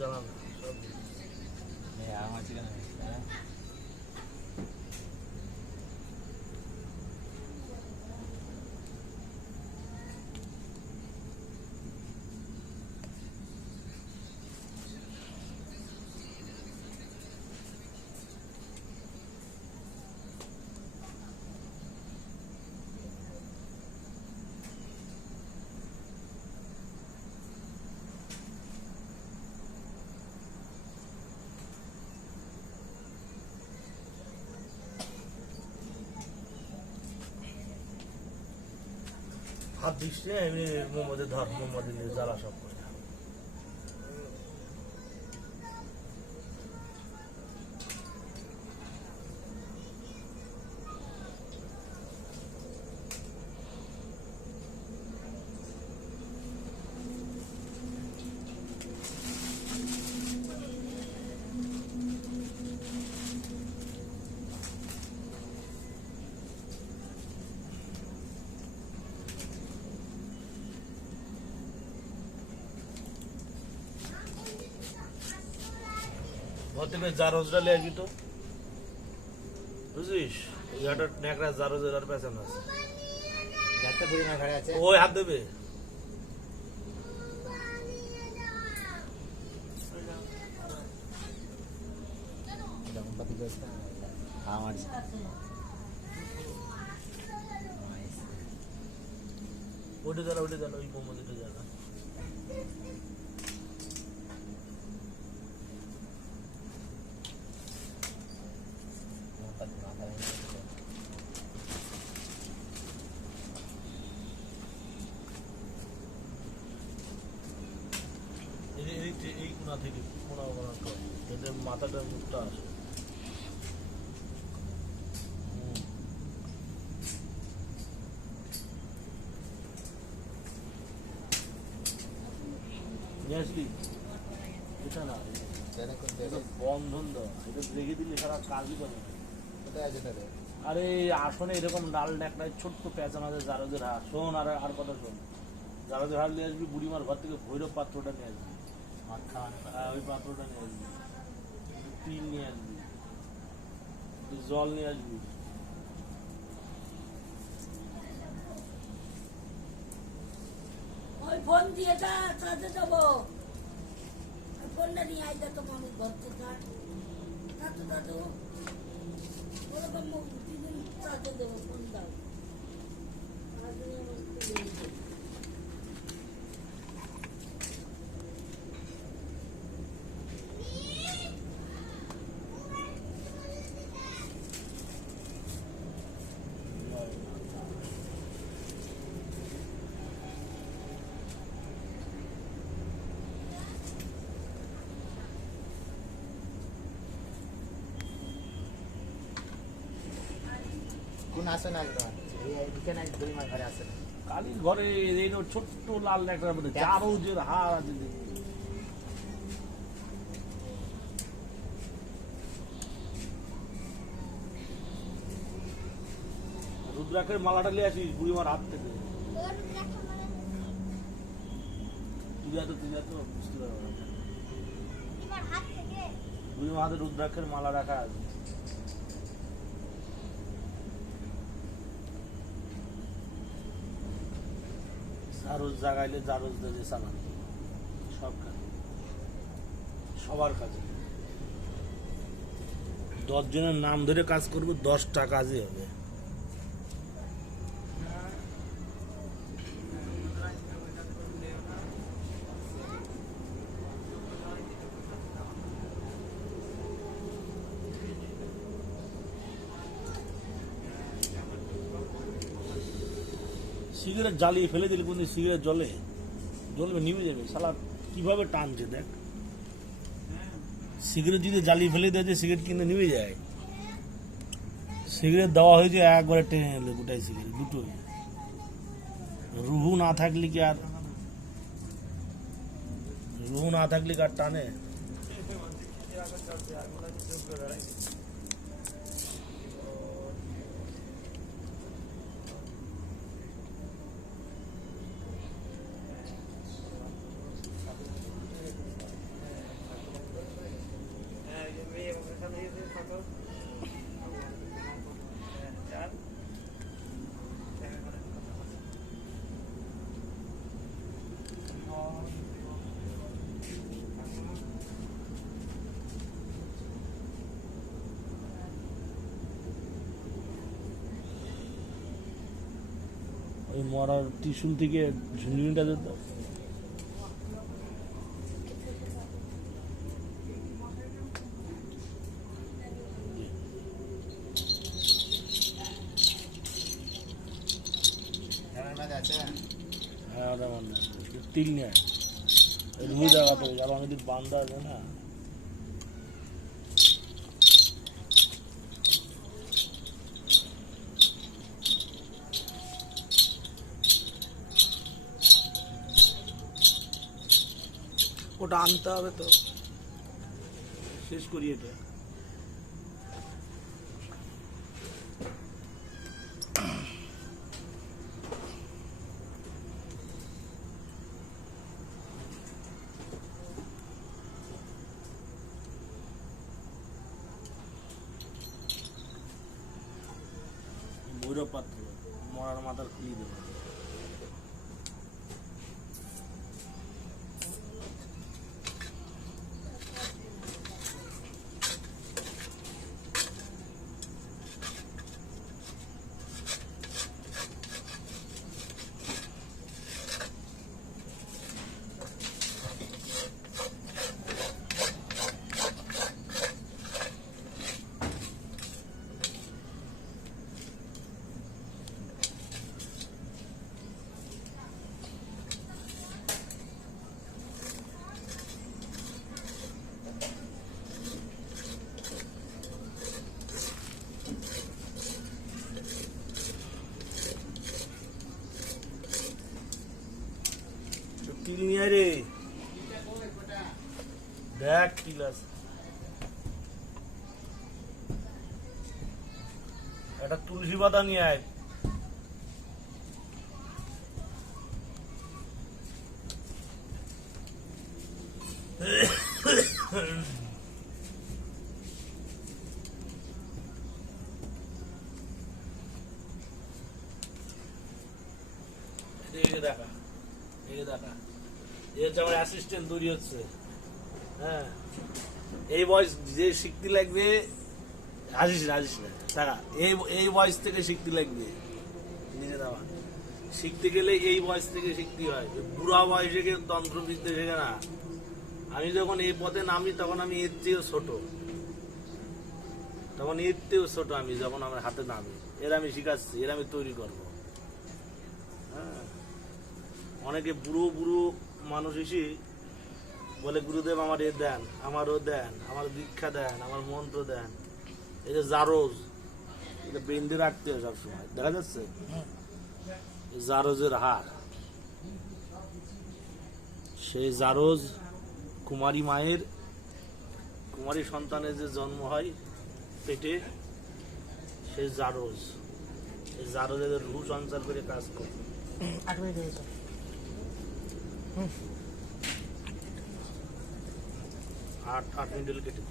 জ্বালান সব আমার চিকেন হাত দিস না এমনি মোমোদের ধর মোমোদের নিয়ে জ্বালা সব করে ঘর থেকে জারজটা লিয়ে আসবি তো বুঝিস ওই হাটার ন্যাকড়া জারজের আর পেছানো আছে একটা বুড়ি মা ঘরে আছে ওই হাত দেবে আমার ওটা জ্বালা ওই মোমো দিতে জ্বালা এই কোনা থেকে কোনা কর এদের মাথাটা মুখটা আসে নিয়ে আসলি এটা না বন্ধন দেওয়া এটা রেখে দিলে সারা কাজই করে কোথায় আছে তাদের আরে আসনে এরকম ডাল একটা ছোট্ট পেঁচা মাঝে জারজের হাট শোন আর কথা শোন জারজের হাট নিয়ে আসবি বুড়িমার ঘর থেকে ভৈরব পাত্রটা নিয়ে আসবি হ্যাঁ ওই পাত্রটা নিয়ে আসবি তিল নিয়ে আসবি জল নিয়ে আসবি ওই ফোন দিয়ে চার্জে যাবো ফোনটা নিয়ে আইতে তো মানুষ ভরতে দাদু ওরকম দিদিন চার্জে দেবো ফোন দাও কোন আসে না একদম এদিকে না বুড়ি মা ঘরে আসে না কালির ঘরে এই ছোট্ট লাল ন্যাকড়ার মধ্যে জারজের হার আছে রুদ্রাক্ষের মালাটা নিয়ে আসিস বুড়িমার হাত থেকে তুই তো বুঝতে পারবো না বুড়িমার হাতে রুদ্রাক্ষের মালা রাখা আছে জারজ জাগাইলে জারজ দিয়ে চালান সব কাজে সবার কাজে 10 জনের নাম ধরে কাজ করবো 10টা কাজই হবে সিগারেট জ্বালিয়ে ফেলে দিলে কোন সিগারেট জ্বলবে নিভে যাবে শালা কিভাবে টানছে দেখ সিগারেট যদি জ্বালিয়ে ফেলে দেয় সিগারেট কিন্তু নিভে যায় সিগারেট দেওয়া হয়েছে একবারে টেনে এলে গোটাই সিগারেট দুটোই রুহু না থাকলে কি আর টানে ওই মরার ত্রিশুল থেকে ঝুনঝুনিটা যেত। আমার মাঝে আছে হ্যাঁ ওটা মনে আছে। তিল নেয় রুই জায়গাতে যারা অনেকদিন বান্ধা আছে না। ওটা আনতে হবে তো। শেষ করি এটা। ভৈরব পাত্র মরার মাথার খুলি দেবো। তিল নিয়ে আয় রে, দেখ তিল আছে। একটা তুলসী পাতা নিয়ে আয়। এই দেখা, এই দেখা, এই হচ্ছে আমার অ্যাসিস্ট্যান্ট তৈরি হচ্ছে। হ্যাঁ, এই বয়স যে শিখতে লাগবে, আসিস না টাকা, এই বয়স থেকে শিখতে লাগবে। নিজে দেওয়া শিখতে গেলে এই বয়স থেকে শিখতে হয়। বুড়া বয়সে কেউ তন্ত্রবিদ্যা শেখে না। আমি যখন এই পথে নামি তখন আমি এর চেয়েও ছোট, তখন এর চেয়েও ছোট আমি যখন আমার হাতে নামি। এর আমি শিখাচ্ছি, এর আমি তৈরি করবো। হ্যাঁ, অনেকে বুড়ো বুড়ো মানুষ এসে বলে গুরুদেব আমার এ দেন, আমারও দেন, আমার দীক্ষা দেন, আমার মন্ত্র দেন। এই যে জারোজ, এটা বেঁধে রাখতে হয় সবসময়, দেখা যাচ্ছে জারোজের হার। সেই জারোজ কুমারী মায়ের, কুমারী সন্তানের যে জন্ম হয় পেটে, সেই জারোজ, এই জারোজের রূহ সঞ্চার করে কাজ করে। 8 মিনিট হয়েছে। 8 মিনিট কেটে